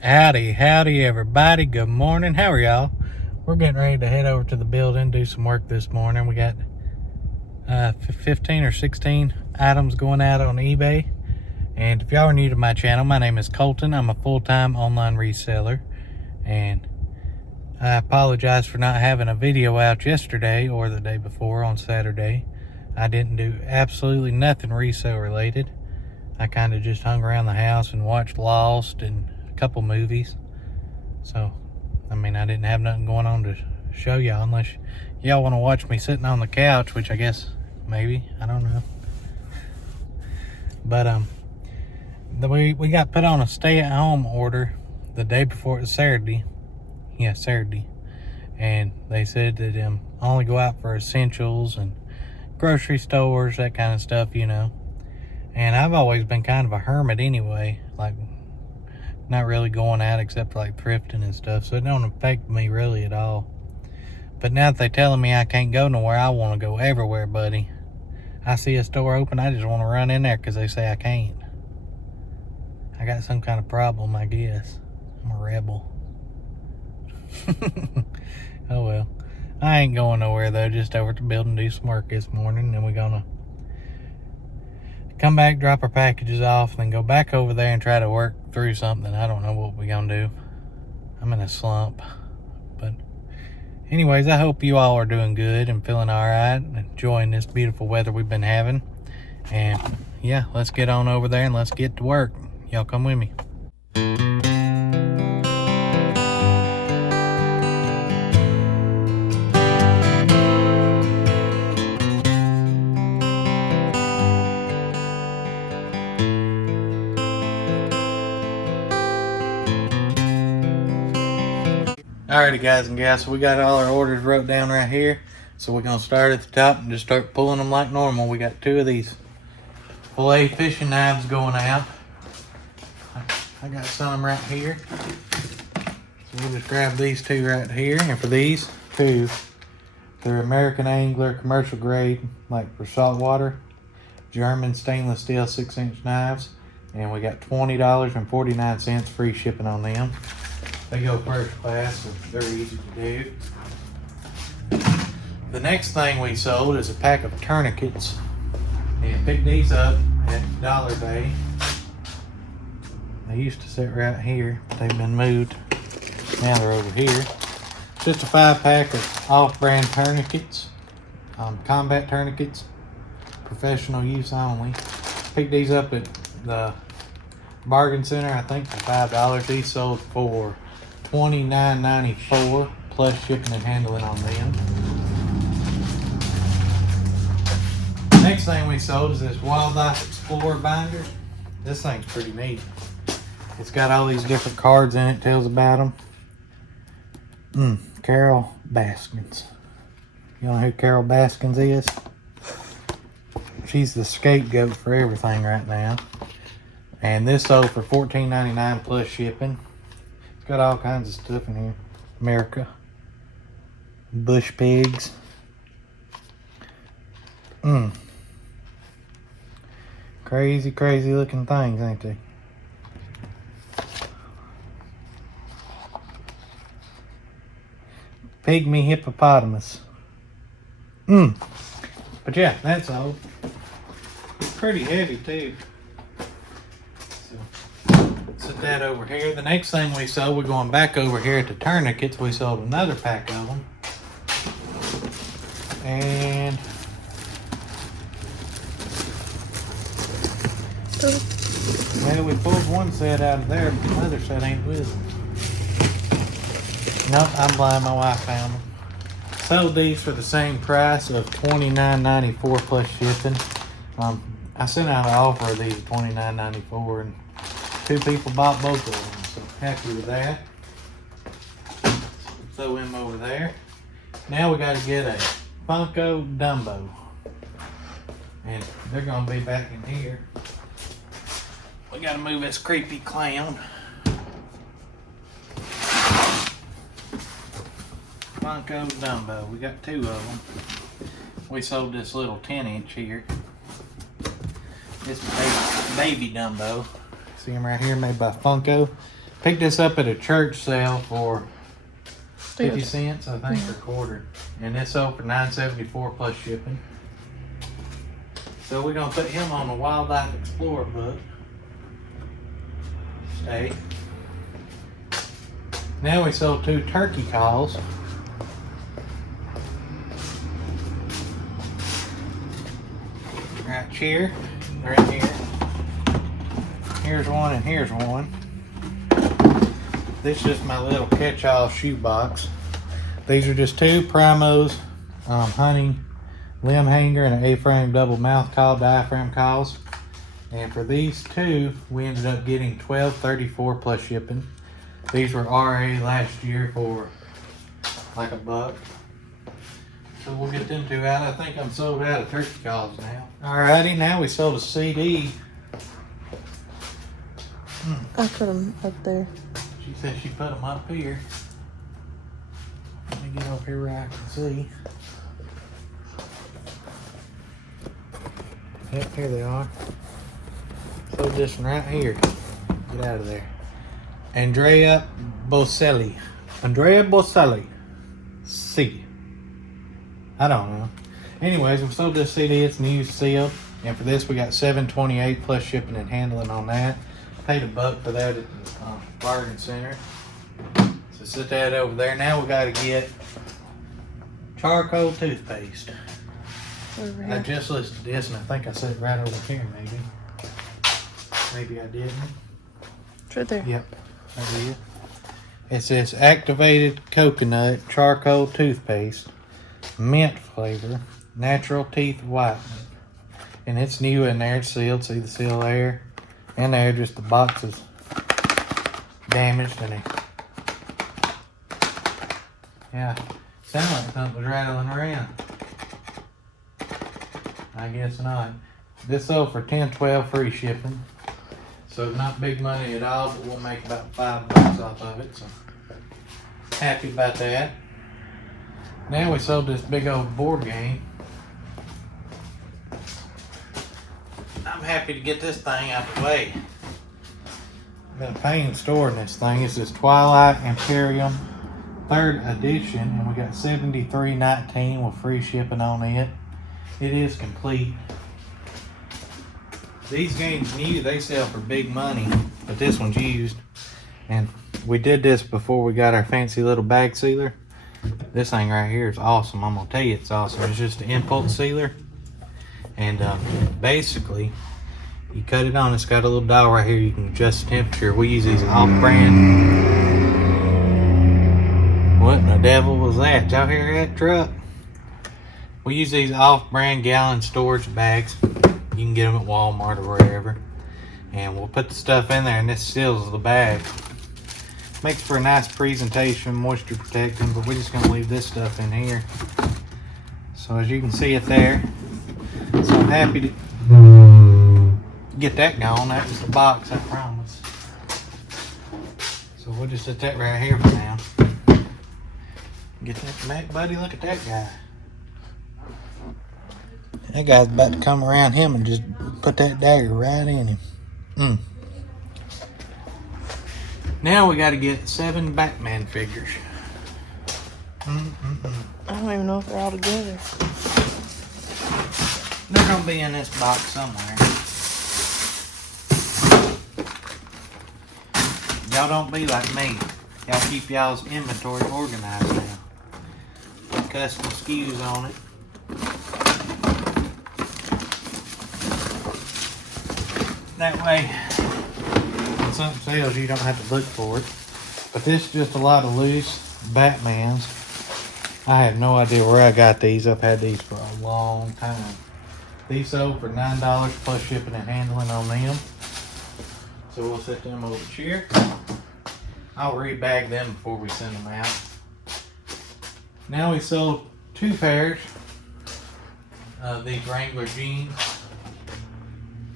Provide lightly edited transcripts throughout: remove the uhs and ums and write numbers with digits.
Howdy everybody. Good morning. How are y'all? We're getting ready to head over to the building, do some work this morning. We got 15 or 16 items going out on eBay. And if y'all are new to my channel, my name is Colton. I'm a full-time online reseller. And I apologize for not having a video out yesterday or the day before on Saturday. I didn't do absolutely nothing resale related. I kind of just hung around the house and watched Lost and couple movies. So I mean, I didn't have nothing going on to show y'all, unless y'all want to watch me sitting on the couch, which I guess maybe, I don't know. But we got put on a stay-at-home order the day before. It was Saturday. Yeah, Saturday. And they said that only go out for essentials and grocery stores, that kind of stuff, you know. And I've always been kind of a hermit anyway, like not really going out except for like thrifting and stuff, so it don't affect me really at all. But now that they're telling me I can't go nowhere, I want to go everywhere, buddy. I see a store open, I just want to run in there because they say I can't. I got some kind of problem, I guess. I'm a rebel. Oh well. I ain't going nowhere though, just over to the building, do some work this morning, and we're gonna come back, drop our packages off, then go back over there and try to work through something. I don't know what we're gonna do. I'm in a slump. But anyways, I hope you all are doing good and feeling all right, enjoying this beautiful weather we've been having. And yeah, let's get on over there and let's get to work. Y'all come with me. Alrighty guys and gals, so we got all our orders wrote down right here. So we're gonna start at the top and just start pulling them like normal. We got 2 of these fillet fishing knives going out. I got some right here. So we'll just grab these 2 right here. And for these 2, they're American Angler commercial grade, like for saltwater, German stainless steel 6-inch knives. And we got $20.49 free shipping on them. They go first class, so they're easy to do. The next thing we sold is a pack of tourniquets. And picked these up at Dollar Bay. They used to sit right here, but they've been moved. Now they're over here. It's just a 5-pack of off-brand tourniquets, combat tourniquets, professional use only. Picked these up at the bargain center, I think for $5. These sold for $29.94 plus shipping and handling on them. Next thing we sold is this Wildlife Explorer binder. This thing's pretty neat. It's got all these different cards in it, tells about them. Carol Baskins. You know who Carol Baskins is? She's the scapegoat for everything right now. And this sold for $14.99 plus shipping. It's got all kinds of stuff in here. America. Bush pigs. Crazy, crazy looking things, ain't they? Pygmy hippopotamus. But yeah, that's all. It's pretty heavy too. Set that over here. The next thing we sold, we're going back over here to tourniquets. We sold another pack of them. And well, we pulled one set out of there, but the other set ain't with them. Nope, I'm blind. My wife found them. Sold these for the same price of $29.94 plus shipping. I sent out an offer of these at $29.94 and 2 people bought both of them, so happy with that. Throw him over there. Now we got to get a Funko Dumbo, and they're gonna be back in here. We got to move this creepy clown. Funko Dumbo. We got 2 of them. We sold this little 10-inch here. This baby Dumbo. See him right here, made by Funko. Picked this up at a church sale for 50 cents, I think, a quarter. And this sold for $9.74 plus shipping. So we're gonna put him on the Wildlife Explorer book. Stay. Now we sold 2 turkey calls. Right here, right here. Here's one and here's one. This is just my little catch-all shoe box. These are just 2 primos, hunting limb hanger and an A-frame double mouth call, diaphragm calls. And for these 2, we ended up getting $12.34 plus shipping. These were RA last year for like $1. So we'll get them 2 out. I think I'm sold out of turkey calls now. Alrighty, now we sold a CD. I put them up there. She said she put them up here. Let me get over here where I can see. Yep, here they are. So this one right here. Get out of there. Andrea Bocelli. Andrea Bocelli. C. I don't know. Anyways, we sold this CD. It's new, sealed. And for this, we got $7.28 plus shipping and handling on that. Paid $1 for that at the bargain center. So set that over there. Now we got to get charcoal toothpaste. I just listed this, and I think I said it right over here, maybe. Maybe I didn't. It's right there. Yep, I did. It says activated coconut charcoal toothpaste, mint flavor, natural teeth whitening. And it's new in there, it's sealed. See the seal there? And there, just the box is damaged and it. Yeah, sound like something was rattling around. I guess not. This sold for $10.12 free shipping. So not big money at all, but we'll make about $5 off of it. So happy about that. Now we sold this big old board game. I'm happy to get this thing out of the way. I've been a pain storing this thing. It's this Twilight Imperium 3rd edition, and we got $73.19 with free shipping on it. It is complete. These games new, they sell for big money, but this one's used. And we did this before we got our fancy little bag sealer. This thing right here is awesome. I'm gonna tell you it's awesome. It's just an impulse sealer. And basically, you cut it on, it's got a little dial right here. You can adjust the temperature. We use these off-brand. What in the devil was that? Did y'all hear that truck? We use these off-brand gallon storage bags. You can get them at Walmart or wherever. And we'll put the stuff in there and this seals the bag. Makes for a nice presentation, moisture protecting, but we're just gonna leave this stuff in here. So as you can see it there. So I'm happy to get that going. That was the box, I promise. So we'll just set that right here for now. Get that back, buddy. Look at that guy. That guy's about to come around him and just put that dagger right in him. Now we got to get 7 Batman figures. I don't even know if they're all together. They're going to be in this box somewhere. Y'all don't be like me. Y'all keep y'all's inventory organized now. Put custom SKUs on it. That way, when something sells, you don't have to look for it. But this is just a lot of loose Batmans. I have no idea where I got these. I've had these for a long time. These sold for $9 plus shipping and handling on them. So we'll set them over here. I'll rebag them before we send them out. Now we sold 2 pairs of these Wrangler jeans.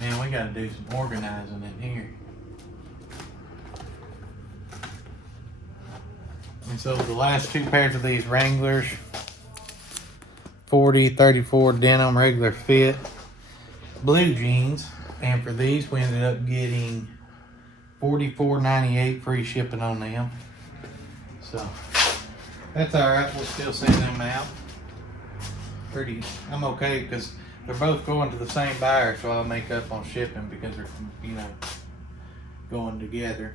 Man, we gotta do some organizing in here. And so the last 2 pairs of these Wranglers, 40-34 denim regular fit blue jeans. And for these we ended up getting $44.98 free shipping on them. So that's all right. We'll still send them out. I'm okay because they're both going to the same buyer, so I'll make up on shipping because they're, you know, going together.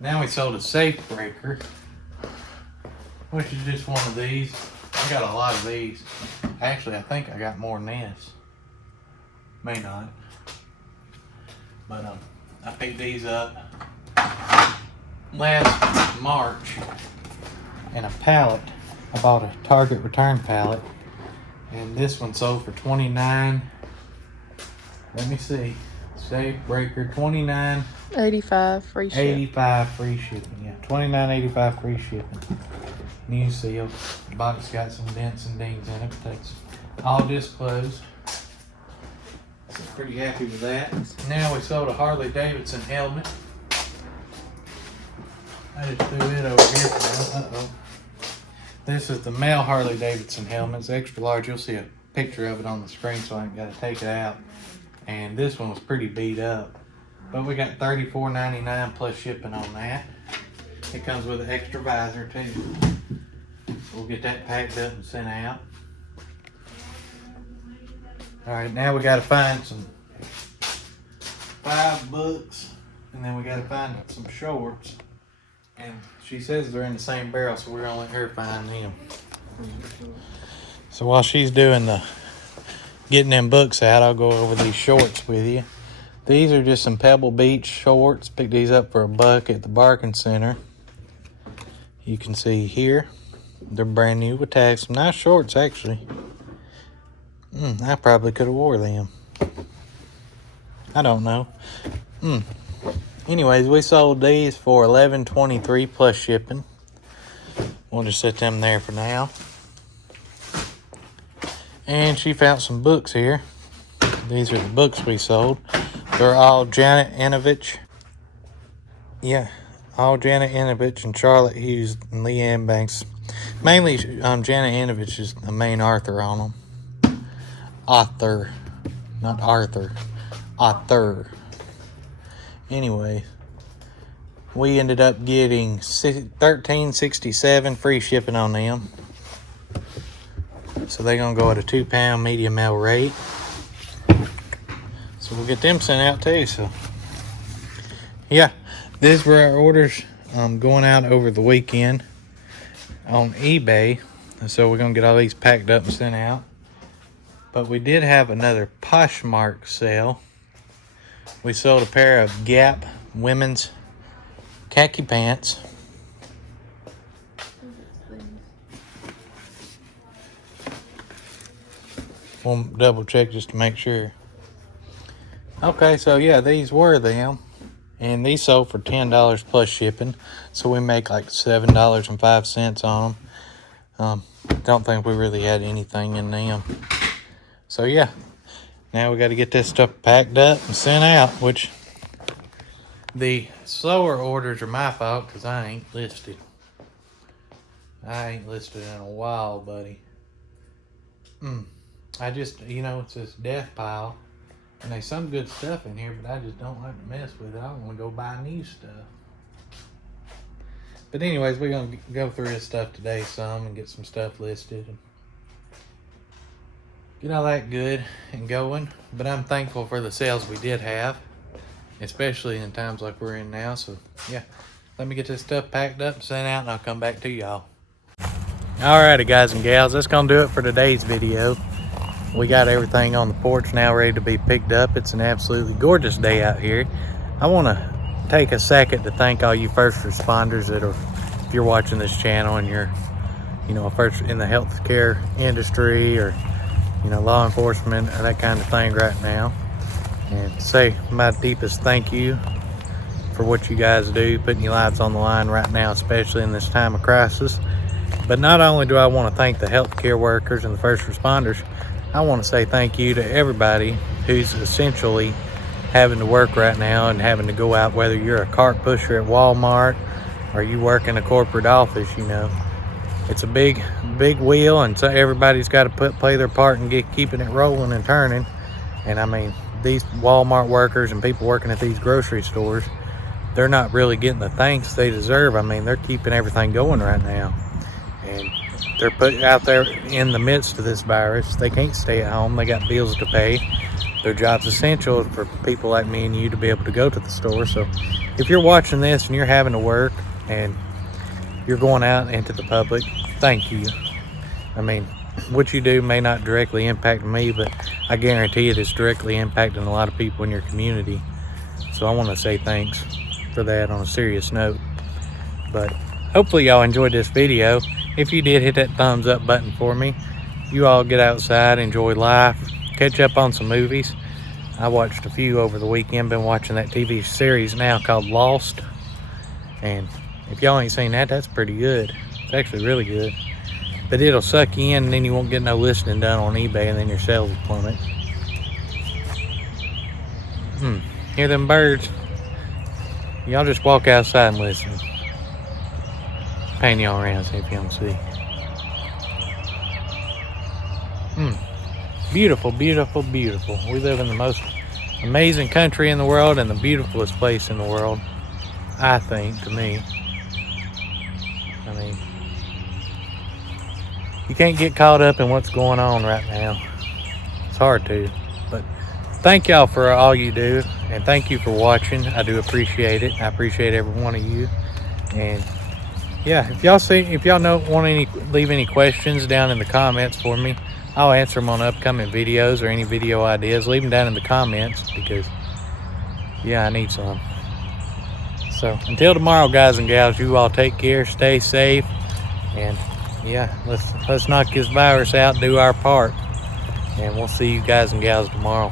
Now we sold a safe breaker, which is just one of these. I got a lot of these. Actually, I think I got more than this. May not. But I picked these up last March in a pallet. I bought a Target return pallet, and this one sold for $29. Let me see. Safe breaker, $29.85 free shipping. $85 free shipping. Yeah, $29.85 free shipping. New seal. The box got some dents and dings in it, but that's all disclosed. So pretty happy with that. Now we sold a Harley Davidson helmet. I just threw it over here for now. Uh-oh. This is the male Harley Davidson helmet. It's extra large. You'll see a picture of it on the screen, so I ain't got to take it out. And this one was pretty beat up. But we got $34.99 plus shipping on that. It comes with an extra visor too. We'll get that packed up and sent out. Alright, now we got to find some 5 books, and then we got to find some shorts. And she says they're in the same barrel, so we're gonna let her find them. So while she's doing the getting them books out, I'll go over these shorts with you. These are just some Pebble Beach shorts. Picked these up for $1 at the Bargain Center. You can see here, they're brand new with tags. Some nice shorts, actually. I probably could have wore them. I don't know. Anyways, we sold these for $11.23 plus shipping. We'll just set them there for now. And she found some books here. These are the books we sold. They're all Janet Inovich. Yeah, all Janet Inovich and Charlotte Hughes and Leanne Banks. Mainly, Janet Inovich is the main author on them. Author, not Arthur. Author. Anyway, we ended up getting $13.67 free shipping on them. So they're gonna go at a 2-pound medium mail rate. So we'll get them sent out too. So yeah, these were our orders going out over the weekend on eBay. So we're gonna get all these packed up and sent out. But we did have another Poshmark sale. We sold a pair of Gap women's khaki pants. We'll double check just to make sure. Okay, so yeah, these were them. And these sold for $10 plus shipping. So we make like $7.05 on them. Don't think we really had anything in them. So yeah, now we got to get this stuff packed up and sent out, which the slower orders are my fault because I ain't listed. I ain't listed in a while, buddy. I just, you know, it's this death pile. And there's some good stuff in here, but I just don't like to mess with it. I want to go buy new stuff. But anyways, we're going to go through this stuff today some and get some stuff listed. And get all that good and going. But I'm thankful for the sales we did have, especially in times like we're in now. So yeah, let me get this stuff packed up and sent out, and I'll come back to y'all. Alrighty, guys and gals, that's gonna do it for today's video. We got everything on the porch now ready to be picked up. It's an absolutely gorgeous day out here. I want to take a second to thank all you first responders that are, if you're watching this channel and you're, you know, first in the healthcare industry or, you know, law enforcement or that kind of thing right now. And say my deepest thank you for what you guys do, putting your lives on the line right now, especially in this time of crisis. But not only do I want to thank the healthcare workers and the first responders, I want to say thank you to everybody who's essentially having to work right now and having to go out, whether you're a cart pusher at Walmart or you work in a corporate office. You know, it's a big wheel, and so everybody's got to play their part and keeping it rolling and turning. And I mean, these Walmart workers and people working at these grocery stores, they're not really getting the thanks they deserve. I mean, they're keeping everything going right now, and they're put out there in the midst of this virus. They can't stay at home. They got bills to pay. Their job's essential for people like me and you to be able to go to the store. So if you're watching this and you're having to work and you're going out into the public, thank you. I mean, what you do may not directly impact me, but I guarantee it is directly impacting a lot of people in your community. So I want to say thanks for that on a serious note. But hopefully y'all enjoyed this video. If you did, hit that thumbs up button for me. You all get outside, enjoy life, catch up on some movies. I watched a few over the weekend. Been watching that TV series now called Lost, and if y'all ain't seen that, that's pretty good. It's actually really good, but it'll suck you in and then you won't get no listing done on eBay, and then your sales will plummet. Hear them birds? Y'all just walk outside and listen. Pan y'all around, see if you don't see. Beautiful, beautiful, beautiful. We live in the most amazing country in the world and the beautifulest place in the world, I think, to me. I mean, you can't get caught up in what's going on right now. It's hard to, but thank y'all for all you do, and thank you for watching. I do appreciate it. I appreciate every one of you. And yeah, if y'all leave any questions down in the comments for me, I'll answer them on upcoming videos, or any video ideas. Leave them down in the comments, because yeah, I need some. So until tomorrow, guys and gals, you all take care, stay safe, and yeah, let's knock this virus out, do our part, and we'll see you guys and gals tomorrow.